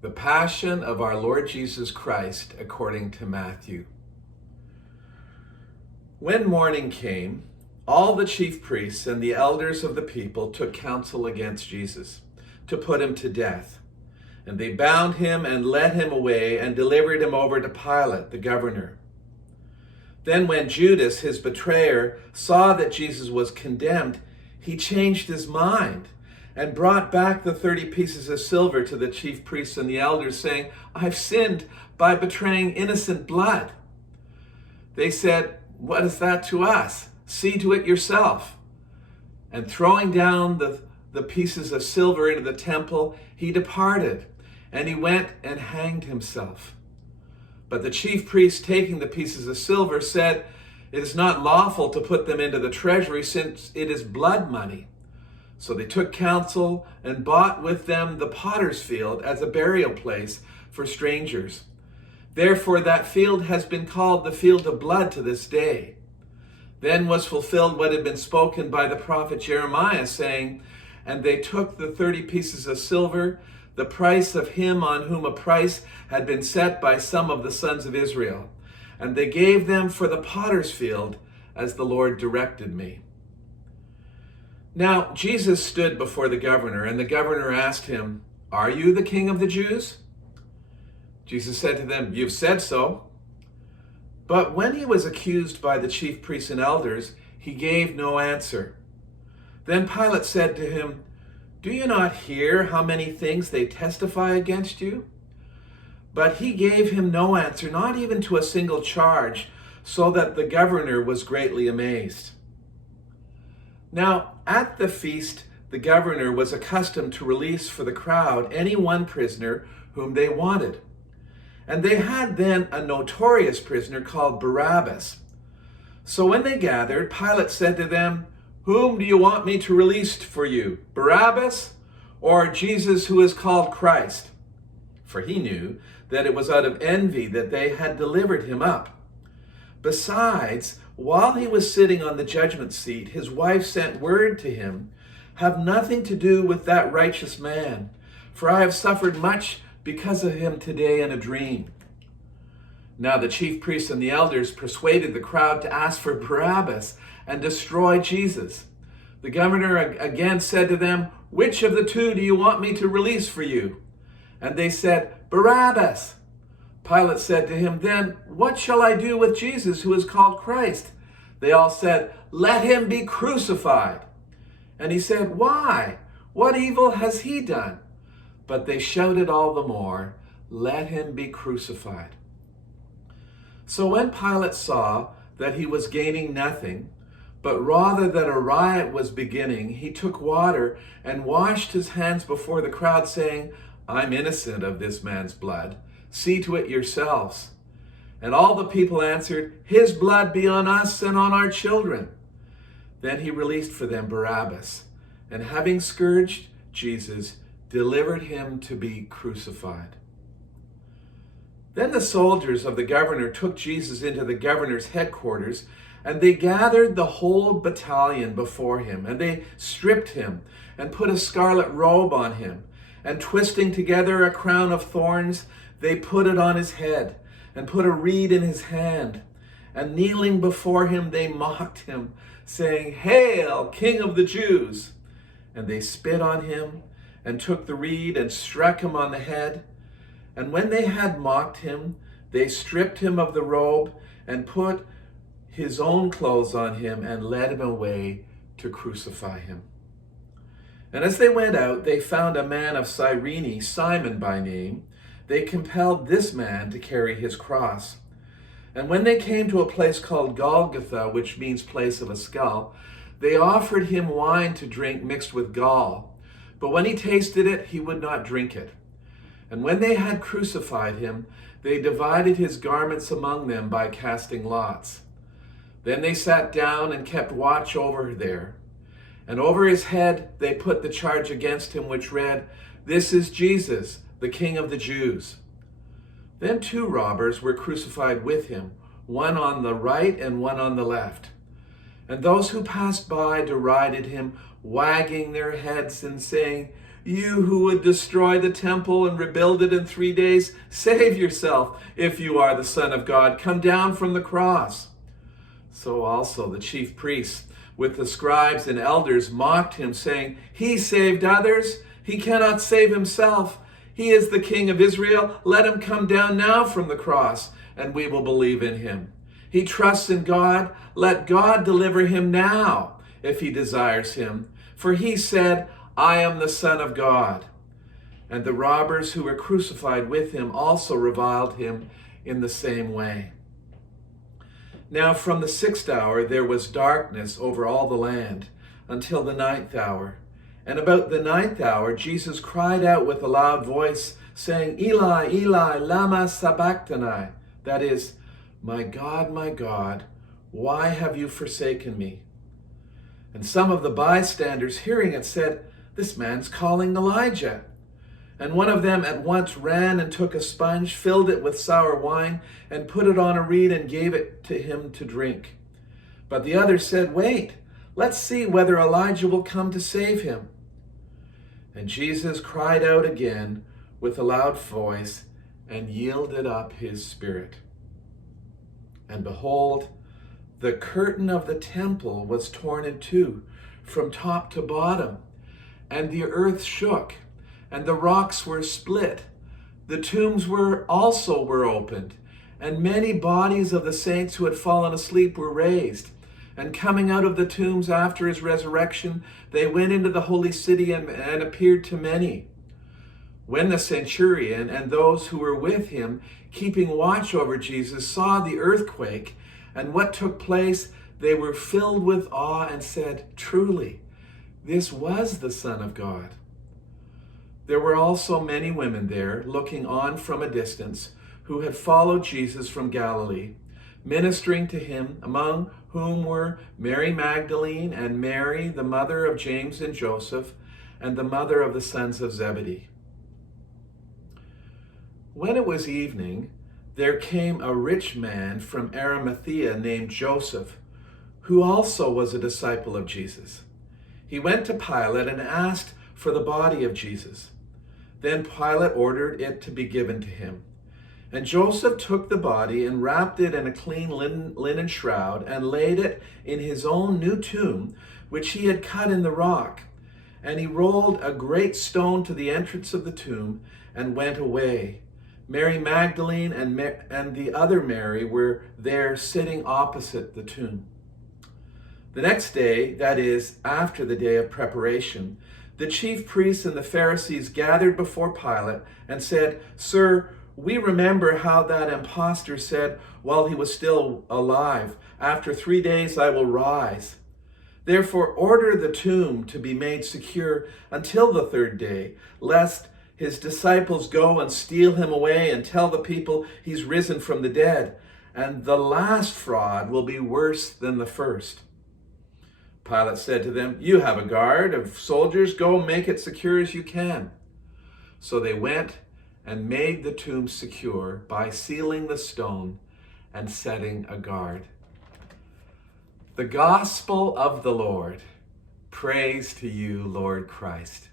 The Passion of our Lord Jesus Christ according to Matthew. When morning came, all the chief priests and the elders of the people took counsel against Jesus to put him to death. And they bound him and led him away and delivered him over to Pilate, the governor. Then when Judas, his betrayer, saw that Jesus was condemned, he changed his mind and brought back the 30 pieces of silver to the chief priests and the elders, saying, "I've sinned by betraying innocent blood." They said, "What is that to us? See to it yourself." And throwing down the pieces of silver into the temple, he departed, and he went and hanged himself. But the chief priests, taking the pieces of silver, said, "It is not lawful to put them into the treasury, since it is blood money." So they took counsel and bought with them the potter's field as a burial place for strangers. Therefore that field has been called the field of blood to this day. Then was fulfilled what had been spoken by the prophet Jeremiah, saying, "And they took the 30 pieces of silver, the price of him on whom a price had been set by some of the sons of Israel, and they gave them for the potter's field, as the Lord directed me." Now Jesus stood before the governor, and the governor asked him, "Are you the king of the Jews?" Jesus said to them, "You've said so." But when he was accused by the chief priests and elders, he gave no answer. Then Pilate said to him, "Do you not hear how many things they testify against you?" But he gave him no answer, not even to a single charge, so that the governor was greatly amazed. Now, at the feast, the governor was accustomed to release for the crowd any one prisoner whom they wanted. And they had then a notorious prisoner called Barabbas. So when they gathered, Pilate said to them, "Whom do you want me to release for you, Barabbas or Jesus, who is called Christ?" For he knew that it was out of envy that they had delivered him up. Besides, while he was sitting on the judgment seat, his wife sent word to him, "Have nothing to do with that righteous man, for I have suffered much because of him today in a dream." Now the chief priests and the elders persuaded the crowd to ask for Barabbas and destroy Jesus. The governor again said to them, "Which of the two do you want me to release for you?" And they said, "Barabbas." Pilate said to him, "Then what shall I do with Jesus, who is called Christ?" They all said, "Let him be crucified." And he said, "Why? What evil has he done?" But they shouted all the more, "Let him be crucified." So when Pilate saw that he was gaining nothing, but rather that a riot was beginning, he took water and washed his hands before the crowd, saying, "I'm innocent of this man's blood. See to it yourselves." And all the people answered, "His blood be on us and on our children." Then he released for them Barabbas, and having scourged Jesus, delivered him to be crucified. Then the soldiers of the governor took Jesus into the governor's headquarters, and they gathered the whole battalion before him, and they stripped him and put a scarlet robe on him, and twisting together a crown of thorns, they put it on his head and put a reed in his hand. And kneeling before him, they mocked him, saying, "Hail, King of the Jews!" And they spit on him and took the reed and struck him on the head. And when they had mocked him, they stripped him of the robe and put his own clothes on him and led him away to crucify him. And as they went out, they found a man of Cyrene, Simon by name. They compelled this man to carry his cross. And when they came to a place called Golgotha, which means place of a skull, they offered him wine to drink mixed with gall. But when he tasted it, he would not drink it. And when they had crucified him, they divided his garments among them by casting lots. Then they sat down and kept watch over there. And over his head they put the charge against him, which read, "This is Jesus, the King of the Jews." Then 2 robbers were crucified with him, one on the right and one on the left. And those who passed by derided him, wagging their heads and saying, You who would destroy the temple and rebuild it in 3 days, save yourself. If you are the Son of God, come down from the cross." So also the chief priests with the scribes and elders mocked him, saying, "He saved others. He cannot save himself. He is the King of Israel. Let him come down now from the cross, and we will believe in him. He trusts in God. Let God deliver him now, if he desires him. For he said, 'I am the Son of God.'" And the robbers who were crucified with him also reviled him in the same way. Now from the 6th hour there was darkness over all the land until the 9th hour. And about the 9th hour Jesus cried out with a loud voice, saying, "Eli, Eli, lama sabachthani?" That is, my God, why have you forsaken me?" And some of the bystanders hearing it said, "This man's calling Elijah." And one of them at once ran and took a sponge, filled it with sour wine, and put it on a reed and gave it to him to drink. But the other said, "Wait, let's see whether Elijah will come to save him." And Jesus cried out again with a loud voice and yielded up his spirit. And behold, the curtain of the temple was torn in two from top to bottom, and the earth shook, and the rocks were split. The tombs were opened, and many bodies of the saints who had fallen asleep were raised. And coming out of the tombs after his resurrection, they went into the holy city and appeared to many. When the centurion and those who were with him, keeping watch over Jesus, saw the earthquake and what took place, they were filled with awe and said, "Truly, this was the Son of God." There were also many women there, looking on from a distance, who had followed Jesus from Galilee, ministering to him, among whom were Mary Magdalene and Mary, the mother of James and Joseph, and the mother of the sons of Zebedee. When it was evening, there came a rich man from Arimathea named Joseph, who also was a disciple of Jesus. He went to Pilate and asked for the body of Jesus. Then Pilate ordered it to be given to him. And Joseph took the body and wrapped it in a clean linen shroud and laid it in his own new tomb, which he had cut in the rock. And he rolled a great stone to the entrance of the tomb and went away. Mary Magdalene and the other Mary were there sitting opposite the tomb. The next day, that is, after the day of preparation, the chief priests and the Pharisees gathered before Pilate and said, "Sir, we remember how that impostor said while he was still alive, 'After 3 days I will rise.' Therefore order the tomb to be made secure until the 3rd day, lest his disciples go and steal him away and tell the people he's risen from the dead, and the last fraud will be worse than the first." Pilate said to them, "You have a guard of soldiers. Go make it secure as you can." So they went and made the tomb secure by sealing the stone and setting a guard. The Gospel of the Lord. Praise to you, Lord Christ.